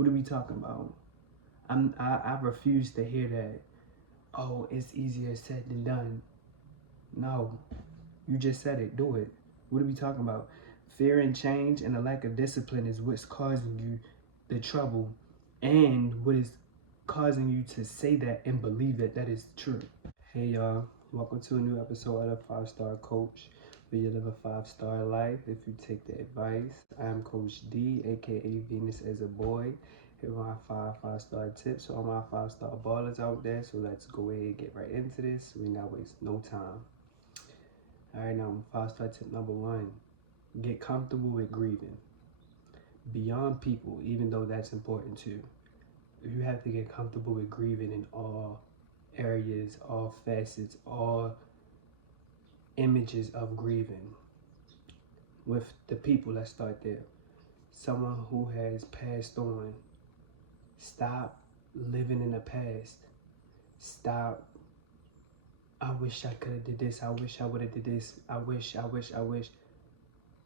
What are we talking about? I refuse to hear that. Oh, it's easier said than done. No, you just said it. Do it. What are we talking about? Fear and change and a lack of discipline is what's causing you the trouble, and what is causing you to say that and believe that that is true. Hey y'all, welcome to a new episode of the 5-Star Coach, where you live a 5-star life if you take the advice. I'm Coach D, aka Venus as a boy. Here are my 5-star tips for all my 5-star ballers out there. So let's go ahead and get right into this. We ain't gotta waste no time. Alright, now 5-star tip number 1. Get comfortable with grieving. Beyond people, even though that's important too. You have to get comfortable with grieving in all areas, all facets, all images of grieving. With the people, let's start there. Someone who has passed on. Stop living in the past. Stop. I wish I could have did this. I wish I would have did this. I wish.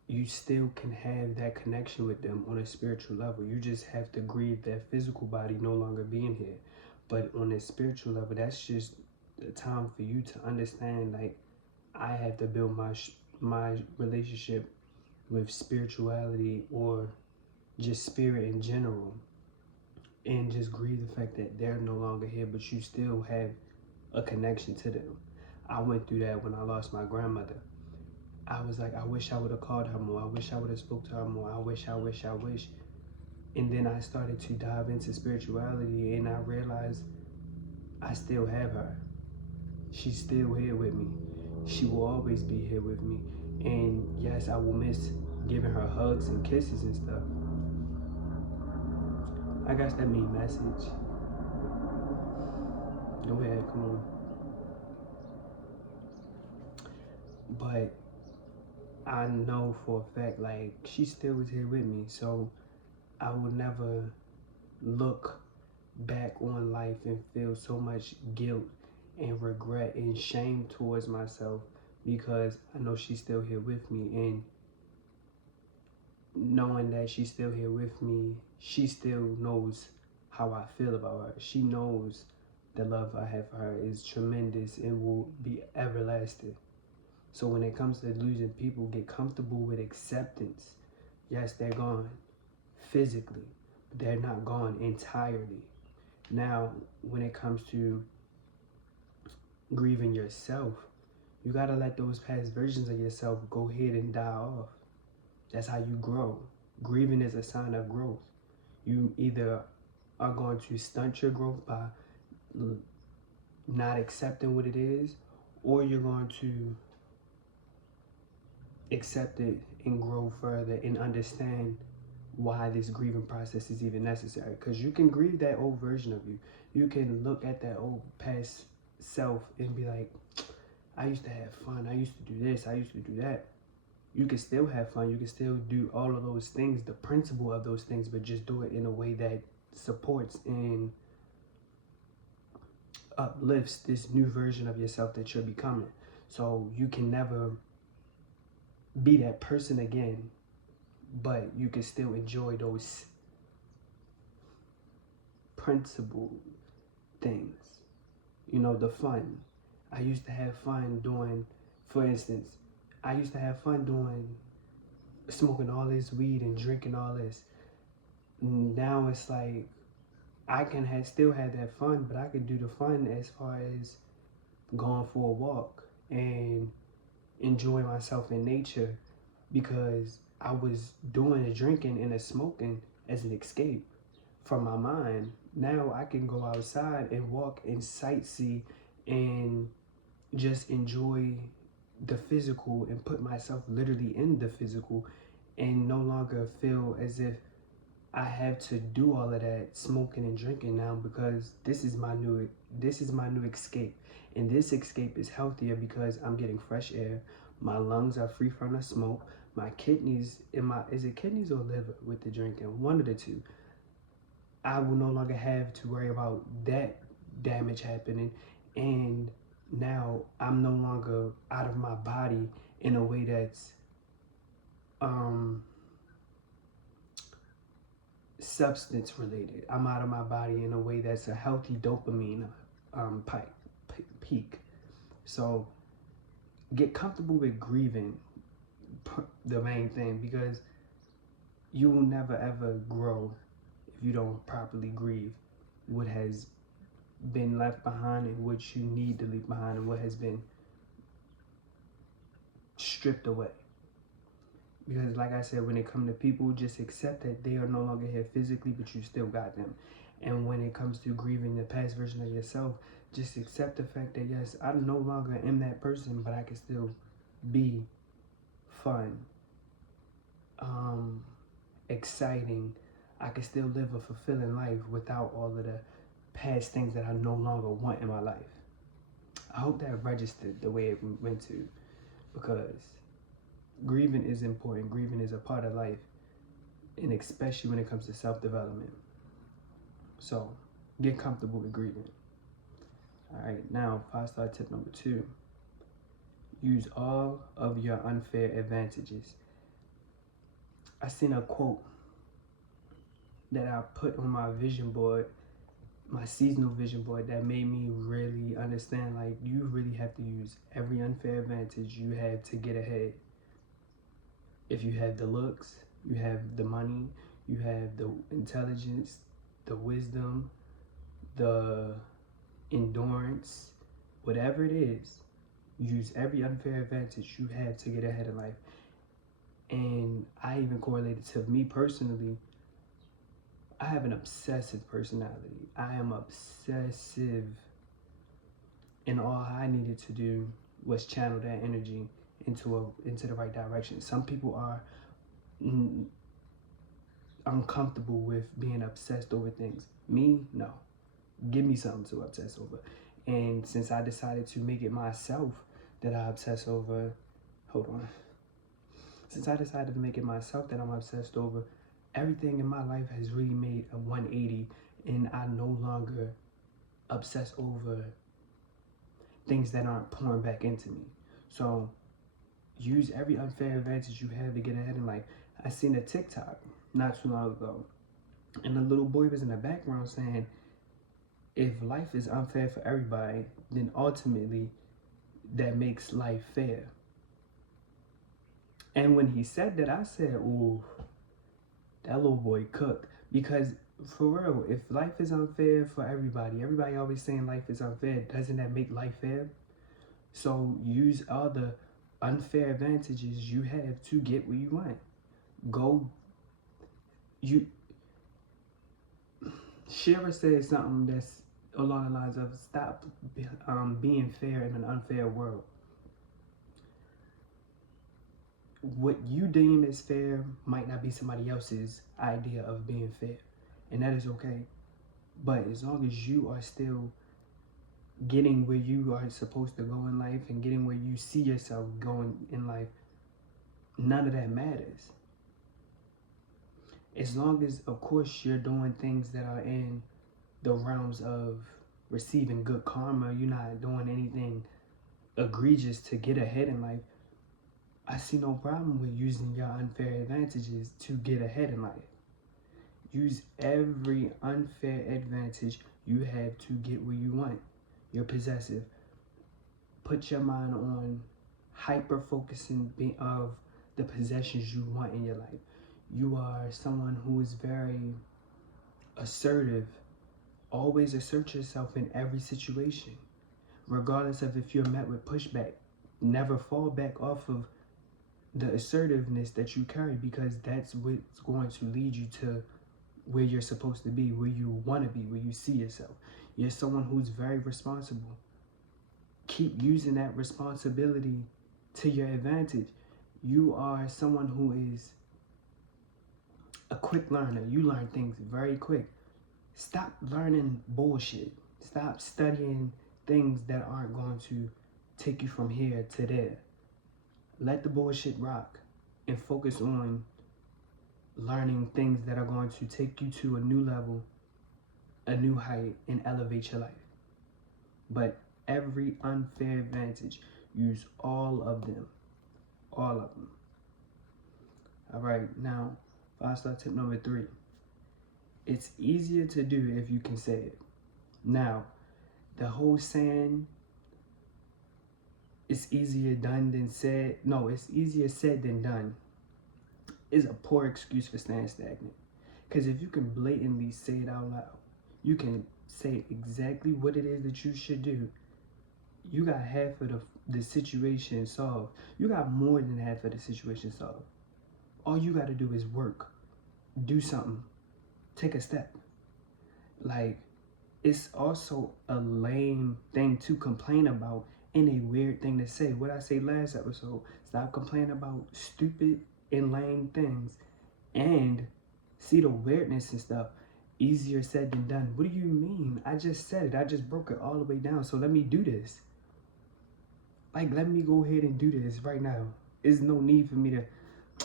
You still can have that connection with them on a spiritual level. You just have to grieve their physical body no longer being here. But on a spiritual level, that's just the time for you to understand, like, I have to build my relationship with spirituality or just spirit in general, and just grieve the fact that they're no longer here, but you still have a connection to them. I went through that when I lost my grandmother. I was like, I wish I would have called her more. I wish I would have spoke to her more. I wish. And then I started to dive into spirituality, and I realized I still have her. She's still here with me. She will always be here with me. And yes, I will miss giving her hugs and kisses and stuff. I guess that mean message. Go ahead, come on. But I know for a fact, like, she still was here with me. So I will never look back on life and feel so much guilt and regret and shame towards myself, because I know she's still here with me. And knowing that she's still here with me, she still knows how I feel about her. She knows the love I have for her is tremendous and will be everlasting. So when it comes to losing people, get comfortable with acceptance. Yes, they're gone physically, but they're not gone entirely. Now, when it comes to grieving yourself, you gotta let those past versions of yourself go ahead and die off. That's how you grow. Grieving is a sign of growth. You either are going to stunt your growth by not accepting what it is, or you're going to accept it and grow further and understand why this grieving process is even necessary. Because you can grieve that old version of you. You can look at that old past self and be like, I used to have fun. I used to do this. I used to do that. You can still have fun. You can still do all of those things, the principle of those things, but just do it in a way that supports and uplifts this new version of yourself that you're becoming. So you can never be that person again, but you can still enjoy those principle things. You know, the fun. I used to have fun doing, for instance, I used to have fun doing, smoking all this weed and drinking all this. Now it's like, I can still have that fun, but I could do the fun as far as going for a walk and enjoying myself in nature, because I was doing the drinking and the smoking as an escape from my mind. Now I can go outside and walk and sightsee and just enjoy the physical and put myself literally in the physical, and no longer feel as if I have to do all of that smoking and drinking now, because this is my new escape. And this escape is healthier because I'm getting fresh air. My lungs are free from the smoke. My kidneys, is it kidneys or liver with the drinking? One of the two. I will no longer have to worry about that damage happening. And now I'm no longer out of my body in a way that's substance related. I'm out of my body in a way that's a healthy dopamine peak. So get comfortable with grieving, the main thing, because you will never ever grow if you don't properly grieve what has been left behind and what you need to leave behind and what has been stripped away. Because like I said, when it comes to people, just accept that they are no longer here physically, but you still got them. And when it comes to grieving the past version of yourself, just accept the fact that yes, I no longer am that person, but I can still be fun, exciting. I can still live a fulfilling life without all of the past things that I no longer want in my life. I hope that registered the way it went to, because grieving is important. Grieving is a part of life, and especially when it comes to self-development. So get comfortable with grieving. All right, now 5-star tip number 2. Use all of your unfair advantages. I seen a quote that I put on my vision board, my seasonal vision board, that made me really understand, like, you really have to use every unfair advantage you have to get ahead. If you have the looks, you have the money, you have the intelligence, the wisdom, the endurance, whatever it is, use every unfair advantage you have to get ahead in life. And I even correlated to me personally. I have an obsessive personality. I am obsessive, and all I needed to do was channel that energy into the right direction. Some people are uncomfortable with being obsessed over things. Me, no. Give me something to obsess over. And since I decided to make it myself that I obsess over, Since I decided to make it myself that I'm obsessed over, everything in my life has really made a 180, and I no longer obsess over things that aren't pouring back into me. So use every unfair advantage you have to get ahead in life. I seen a TikTok not too long ago, and the little boy was in the background saying, if life is unfair for everybody, then ultimately that makes life fair. And when he said that, I said, ooh, that little boy cooked. Because for real, if life is unfair for everybody always saying life is unfair, doesn't that make life fair? So use all the unfair advantages you have to get what you want. Shira said something that's along the lines of, stop being fair in an unfair world. What you deem as fair might not be somebody else's idea of being fair, and that is okay. But as long as you are still getting where you are supposed to go in life and getting where you see yourself going in life, none of that matters. As long as, of course, you're doing things that are in the realms of receiving good karma, you're not doing anything egregious to get ahead in life, I see no problem with using your unfair advantages to get ahead in life. Use every unfair advantage you have to get where you want. You're possessive. Put your mind on hyper-focusing of the possessions you want in your life. You are someone who is very assertive. Always assert yourself in every situation, regardless of if you're met with pushback. Never fall back off of the assertiveness that you carry, because that's what's going to lead you to where you're supposed to be, where you want to be, where you see yourself. You're someone who's very responsible. Keep using that responsibility to your advantage. You are someone who is a quick learner. You learn things very quick. Stop learning bullshit. Stop studying things that aren't going to take you from here to there. Let the bullshit rock and focus on learning things that are going to take you to a new level, a new height, and elevate your life. But every unfair advantage, use all of them. All of them. All right, now 5-star tip number 3. It's easier to do if you can say it. Now, the whole saying, it's easier done than said. No, it's easier said than done is a poor excuse for staying stagnant. Because if you can blatantly say it out loud, you can say exactly what it is that you should do. You got half of the situation solved. You got more than half of the situation solved. All you got to do is work, do something, take a step. Like, it's also a lame thing to complain about and a weird thing to say. What I say last episode, stop complaining about stupid and lame things and see the weirdness and stuff. Easier said than done. What do you mean? I just said it. I just broke it all the way down. So let me do this. Like, let me go ahead and do this right now. There's no need for me to,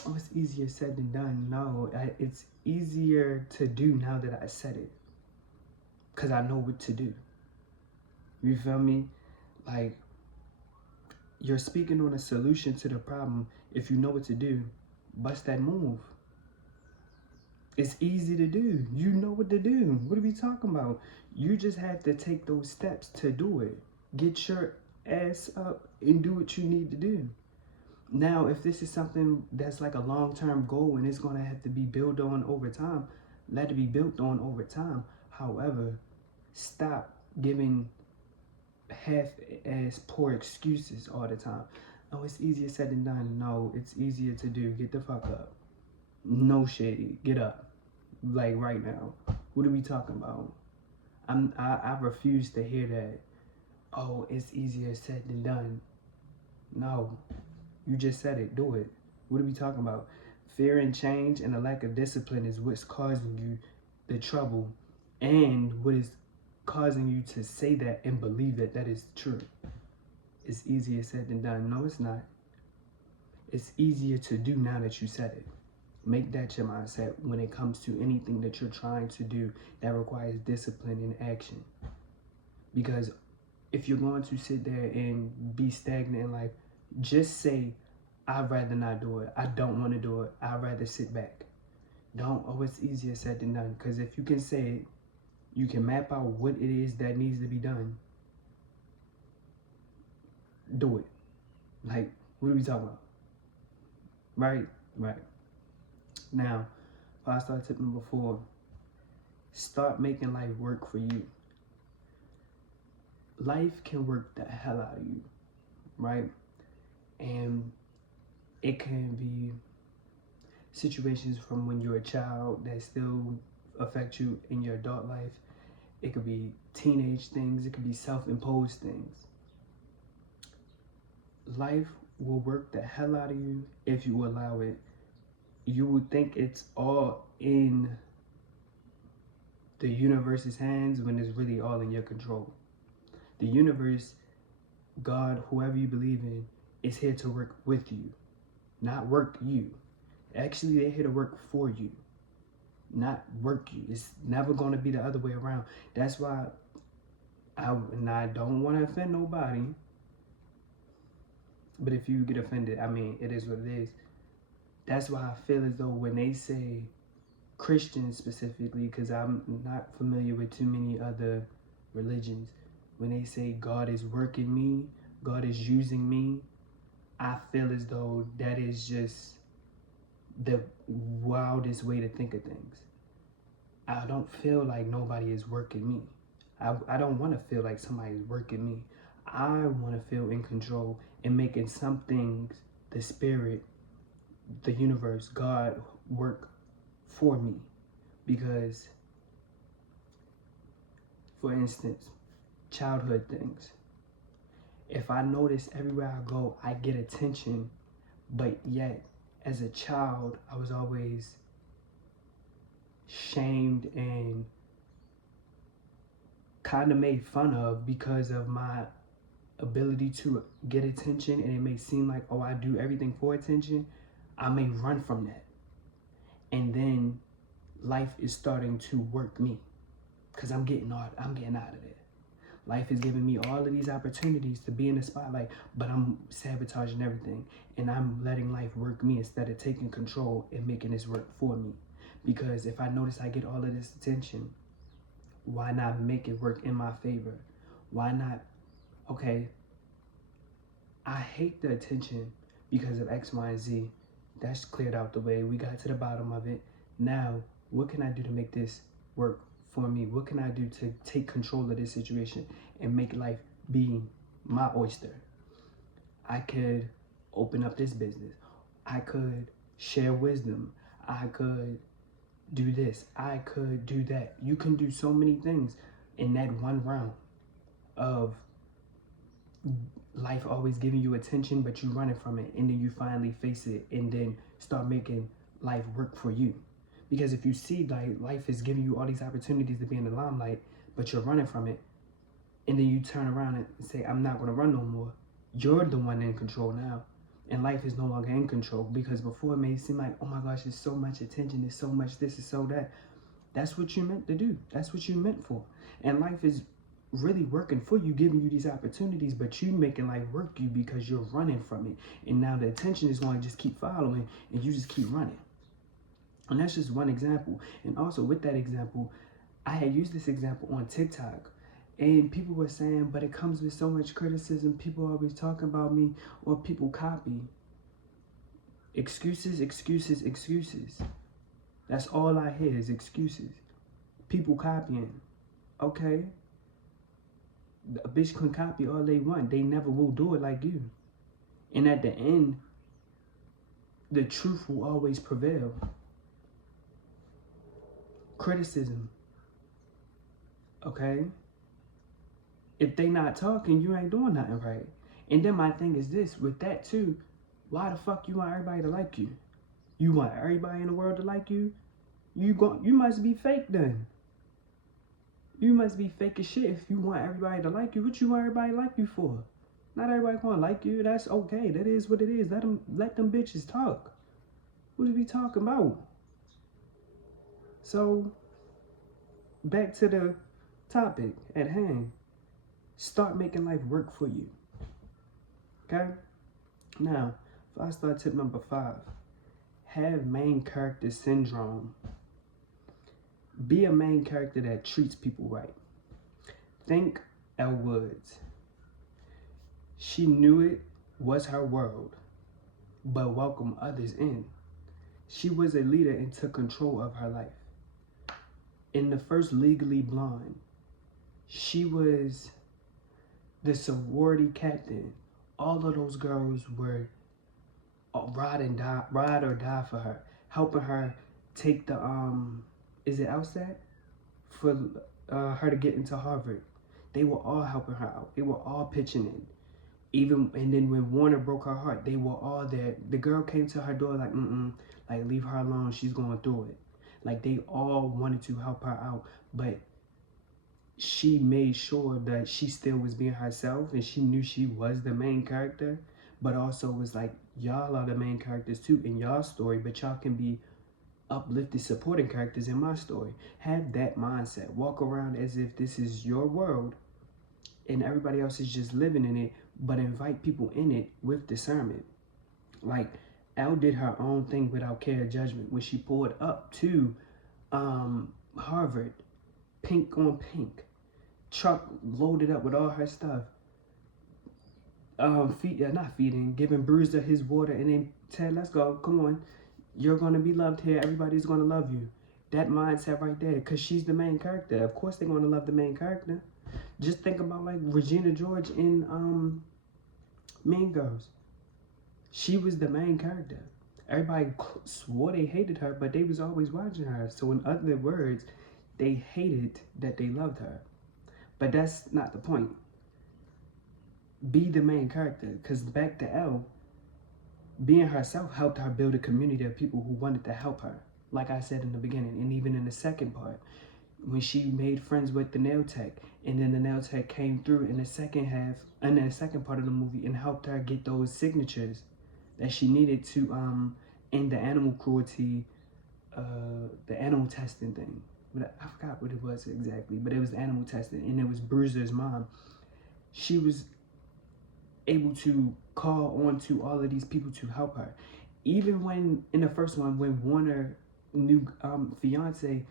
oh, it's easier said than done. No, it's easier to do now that I said it. Because I know what to do. You feel me? Like, you're speaking on a solution to the problem. If you know what to do, bust that move. It's easy to do. You know what to do. What are we talking about? You just have to take those steps to do it. Get your ass up and do what you need to do. Now, if this is something that's like a long-term goal and it's going to have to be built on over time, let it be built on over time. However, stop giving half-ass poor excuses all the time. Oh, it's easier said than done. No, it's easier to do. Get the fuck up. No shade. Get up. Like right now. What are we talking about? I refuse to hear that. Oh, it's easier said than done. No. You just said it. Do it. What are we talking about? Fear and change and a lack of discipline is what's causing you the trouble, and what is causing you to say that and believe that that is true. It's easier said than done. No, it's not. It's easier to do now that you said it. Make that your mindset when it comes to anything that you're trying to do that requires discipline and action. Because if you're going to sit there and be stagnant in life, just say, I'd rather not do it. I don't want to do it. I'd rather sit back. Don't, oh, it's easier said than done. Because if you can say it, you can map out what it is that needs to be done. Do it. Like, what are we talking about? Right? Right. Now, 5-star tip number 4, start making life work for you. Life can work the hell out of you, right? And it can be situations from when you're a child that still affect you in your adult life. It could be teenage things. It could be self-imposed things. Life will work the hell out of you if you allow it. You would think it's all in the universe's hands when it's really all in your control. The universe, God, whoever you believe in, is here to work with you, not work you. Actually, they're here to work for you, not work you. It's never going to be the other way around. That's why I don't want to offend nobody, but if you get offended, I mean, it is what it is. That's why I feel as though when they say Christians specifically, because I'm not familiar with too many other religions, when they say God is working me, God is using me, I feel as though that is just the wildest way to think of things. I don't feel like nobody is working me. I don't want to feel like somebody is working me. I want to feel in control and making some things, the spirit, the universe, God, work for me. Because, for instance, childhood things. If I notice everywhere I go, I get attention, but yet, as a child, I was always shamed and kind of made fun of because of my ability to get attention, and it may seem like, oh, I do everything for attention. I may run from that. And then life is starting to work me because I'm getting out of there. Life is giving me all of these opportunities to be in the spotlight, but I'm sabotaging everything. And I'm letting life work me instead of taking control and making this work for me. Because if I notice I get all of this attention, why not make it work in my favor? Why not, okay, I hate the attention because of X, Y, and Z. That's cleared out the way. We got to the bottom of it. Now, what can I do to make this work for me? What can I do to take control of this situation and make life be my oyster? I could open up this business. I could share wisdom. I could do this. I could do that. You can do so many things in that one round of life always giving you attention, but you running from it, and then you finally face it and then start making life work for you. Because if you see like life is giving you all these opportunities to be in the limelight, but you're running from it, and then you turn around and say, I'm not going to run no more, you're the one in control now. And life is no longer in control, because before it may seem like, oh my gosh, there's so much attention, there's so much this, and so that. That's what you meant to do. That's what you meant for. And life is really working for you, giving you these opportunities, but you making life work you because you're running from it. And now the attention is going to just keep following, and you just keep running. And that's just one example. And also with that example, I had used this example on TikTok, and people were saying, but it comes with so much criticism. People always talking about me, or people copy. Excuses, excuses, excuses. That's all I hear is excuses. People copying. Okay. A bitch can copy all they want. They never will do it like you. And at the end, the truth will always prevail. Criticism. Okay? If they not talking, you ain't doing nothing right. And then my thing is this, with that too, why the fuck you want everybody to like you? You want everybody in the world to like you? You must be fake then. You must be fake as shit if you want everybody to like you. What you want everybody to like you for? Not everybody gonna like you. That's okay. That is what it is. Let them bitches talk. What are we talking about? So, back to the topic at hand. Start making life work for you. Okay? Now, if I start tip number 5, have main character syndrome. Be a main character that treats people right. Think Elle Woods. She knew it was her world, but welcomed others in. She was a leader and took control of her life. In the first Legally Blonde, she was the sorority captain. All of those girls were ride or die for her, helping her take the is it LSAT for her to get into Harvard. They were all helping her out. They were all pitching in. And then when Warner broke her heart, they were all there. The girl came to her door like, like leave her alone. She's going through it. Like they all wanted to help her out, but she made sure that she still was being herself, and she knew she was the main character, but also was like, y'all are the main characters too in y'all story, but y'all can be uplifted supporting characters in my story. Have that mindset. Walk around as if this is your world and everybody else is just living in it, but invite people in it with discernment. Like Elle did her own thing without care or judgment when she pulled up to Harvard, pink on pink, truck loaded up with all her stuff, not feeding, giving Bruiser his water, and then Ted, let's go, come on, you're gonna be loved here, everybody's gonna love you. That mindset right there, because she's the main character. Of course they're gonna love the main character. Just think about like Regina George in Mean Girls. She was the main character. Everybody swore they hated her, but they was always watching her. So in other words, they hated that they loved her. But that's not the point. Be the main character, because back to Elle, being herself helped her build a community of people who wanted to help her. Like I said in the beginning, and even in the second part, when she made friends with the nail tech, and then the nail tech came through in the second half, and in the second part of the movie, and helped her get those signatures that she needed to end the animal cruelty, the animal testing thing. But I forgot what it was exactly, but it was animal testing, and it was Bruiser's mom. She was able to call on to all of these people to help her. Even when, in the first one, when Warner new fiance,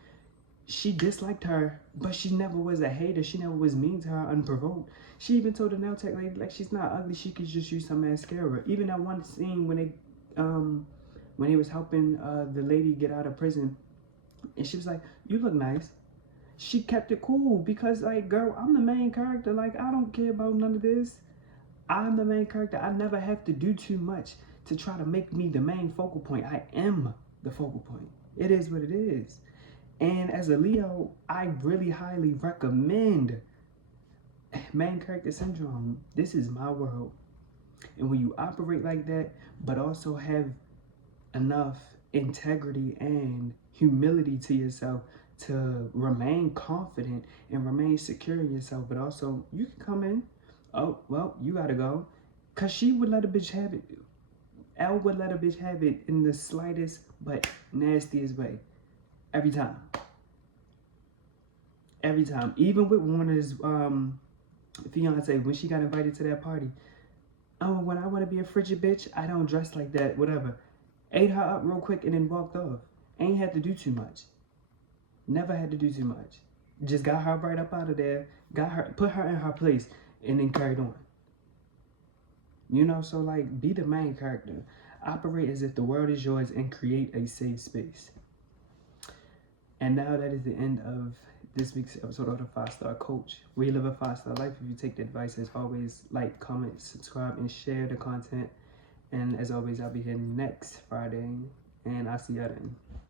she disliked her, but she never was a hater. She never was mean to her unprovoked. She even told the nail tech lady, like, she's not ugly. She could just use some mascara. Even that one scene when he was helping the lady get out of prison, and she was like, "You look nice." She kept it cool because, like, girl, I'm the main character. Like, I don't care about none of this. I'm the main character. I never have to do too much to try to make me the main focal point. I am the focal point. It is what it is. And as a Leo, I really highly recommend main character syndrome. This is my world. And when you operate like that, but also have enough integrity and humility to yourself to remain confident and remain secure in yourself, but also you can come in, oh, well, you gotta go. Because she would let a bitch have it. Elle would let a bitch have it in the slightest but nastiest way. Every time. Every time. Even with Warner's fiance, when she got invited to that party. Oh, when I want to be a frigid bitch, I don't dress like that, whatever. Ate her up real quick and then walked off. Ain't had to do too much. Never had to do too much. Just got her right up out of there, got her, put her in her place, and then carried on. You know, so like, be the main character. Operate as if the world is yours and create a safe space. And now that is the end of this week's episode of the 5-Star Coach. Where you live a 5-star life. If you take the advice, as always, like, comment, subscribe, and share the content. And as always, I'll be here next Friday, and I'll see y'all then.